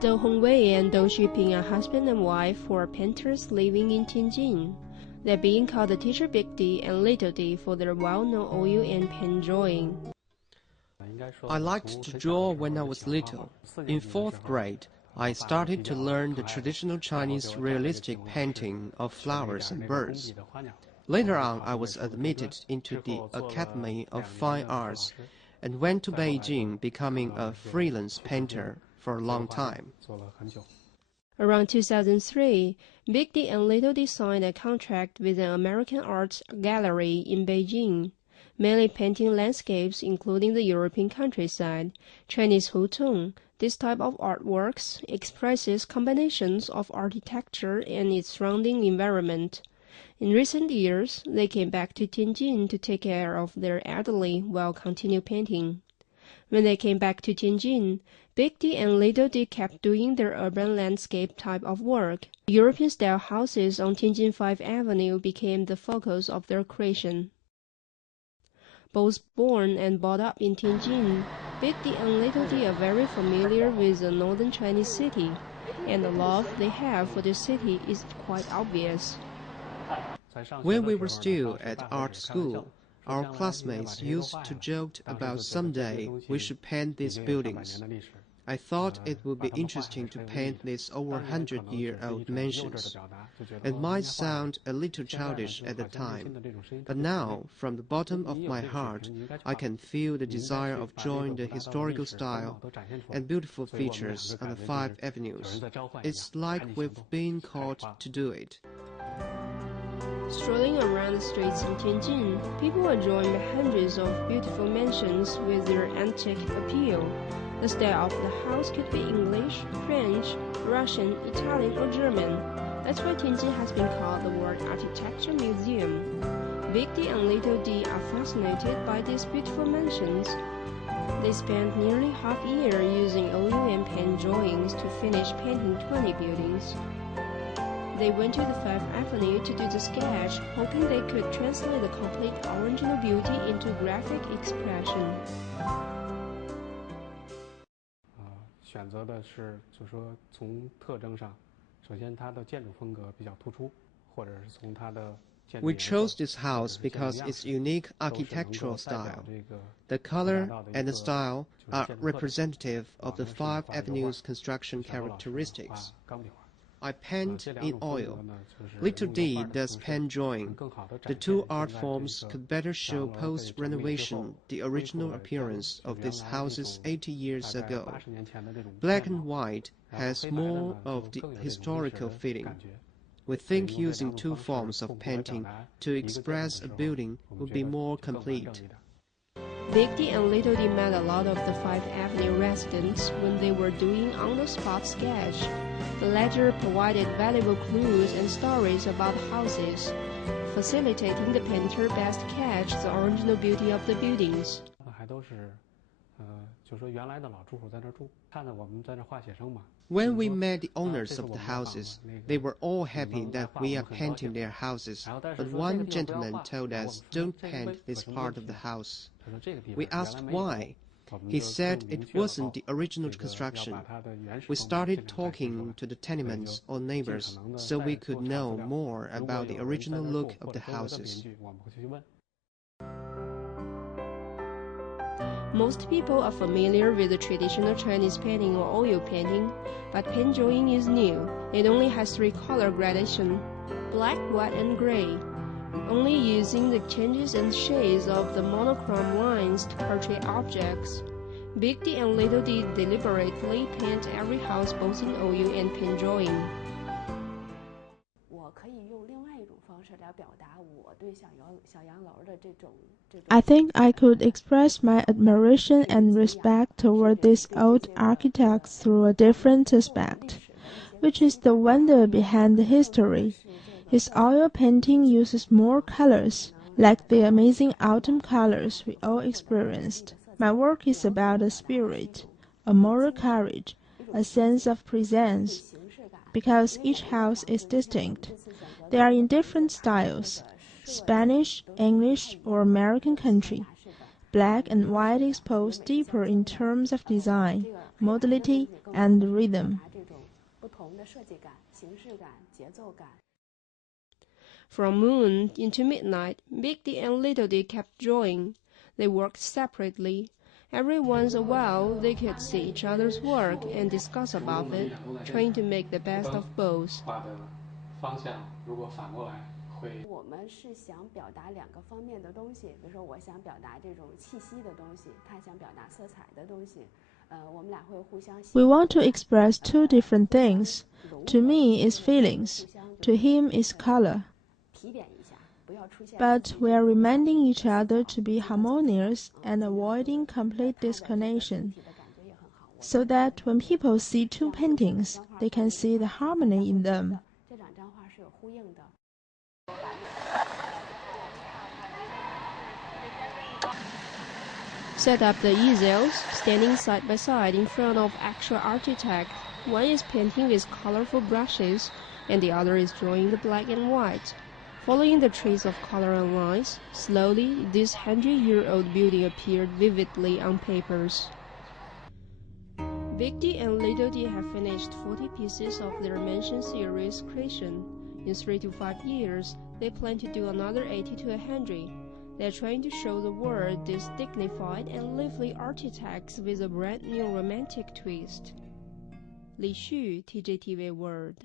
Dou Hongwei and Dou Xuping are husband and wife who are painters living in Tianjin. They're being called the teacher Big D and Little D for their well-known oil and pen drawing. I liked to draw when I was little. In 4th grade, I started to learn the traditional Chinese realistic painting of flowers and birds. Later on, I was admitted into the Academy of Fine Arts and went to Beijing, becoming a freelance painter for a long time. Around 2003, Big D and Little D signed a contract with an American art gallery in Beijing, mainly painting landscapes including the European countryside, Chinese hutung. This type of artworks expresses combinations of architecture and its surrounding environment. In recent years, they came back to Tianjin to take care of their elderly while continue painting. When they came back to Tianjin, Big D and Little D kept doing their urban landscape type of work. European-style houses on Tianjin Five Avenue became the focus of their creation. Both born and brought up in Tianjin, Big D and Little D are very familiar with the northern Chinese city, and the love they have for the city is quite obvious. When we were still at art school, our classmates used to joke about someday we should paint these buildings. I thought it would be interesting to paint these over 100-year-old mansions. It might sound a little childish at the time, but now, from the bottom of my heart, I can feel the desire of drawing the historical style and beautiful features on the Five Avenues. It's like we've been called to do it. Strolling around the streets in Tianjin, people are joined by hundreds of beautiful mansions with their antique appeal. The style of the house could be English, French, Russian, Italian, or German. That's why Tianjin has been called the World Architecture Museum. Big D and Little D are fascinated by these beautiful mansions. They spent nearly half a year using oil and pen drawings to finish painting 20 buildings. They went to the Fifth Avenue to do the sketch, hoping they could translate the complete original beauty into graphic expression. 选择的是，就是说从特征上，首先它的建筑风格比较突出，或者是从它的建筑。We chose this house because its unique architectural style. The color and the style are representative of the Five Avenues construction characteristics. I paint in oil. Little D does pen drawing. The two art forms could better show post-renovation the original appearance of these houses 80 years ago. Black and white has more of the historical feeling. We think using two forms of painting to express a building would be more complete. Big D and Little D met a lot of the Five Avenue residents when they were doing on-the-spot sketch. The latter provided valuable clues and stories about the houses, facilitating the painter best catch the original beauty of the buildings. When we met the owners of the houses, they were all happy that we are painting their houses, but one gentleman told us, "Don't paint this part of the house." We asked why. He said it wasn't the original construction. We started talking to the tenements or neighbors so we could know more about the original look of the houses. Most people are familiar with the traditional Chinese painting or oil painting, but pen drawing is new. It only has 3 color gradation: black, white, and gray, only using the changes and shades of the monochrome lines to portray objects. Big D and Little D deliberately paint every house both in oil and pen drawing. I think I could express my admiration and respect toward these old architects through a different aspect, which is the wonder behind the history. His oil painting uses more colors, like the amazing autumn colors we all experienced. My work is about a spirit, a moral courage, a sense of presence. Because each house is distinct, they are in different styles: Spanish, English, or American country. Black and white expose deeper in terms of design, modality, and rhythm. From noon into midnight, Big D and Little D kept drawing. They worked separately. Every once in a while, they could see each other's work and discuss about it, trying to make the best of both. 画的方向如果反过来会。我们是想表达两个方面的东西，比如说我想表达这种气息的东西，他想表达色彩的东西。我们俩会互相。We want to express two different things. To me, it's feelings. To him, it's color. 提点一下，不要出现。But we are reminding each other to be harmonious and avoiding complete disconnection, so that when people see two paintings, they can see the harmony in them. 这两张画是有呼应的。Set up the easels, standing side by side in front of actual architect. One is painting with colorful brushes, and the other is drawing the black and white. Following the trace of color and lines, slowly this 100-year-old building appeared vividly on papers. Big D and Little D have finished 40 pieces of their Mansion series creation. In 3 to 5 years, they plan to do another 80 to 100. They're trying to show the world these dignified and lively architects with a brand new romantic twist. Li Xu, TJTV World.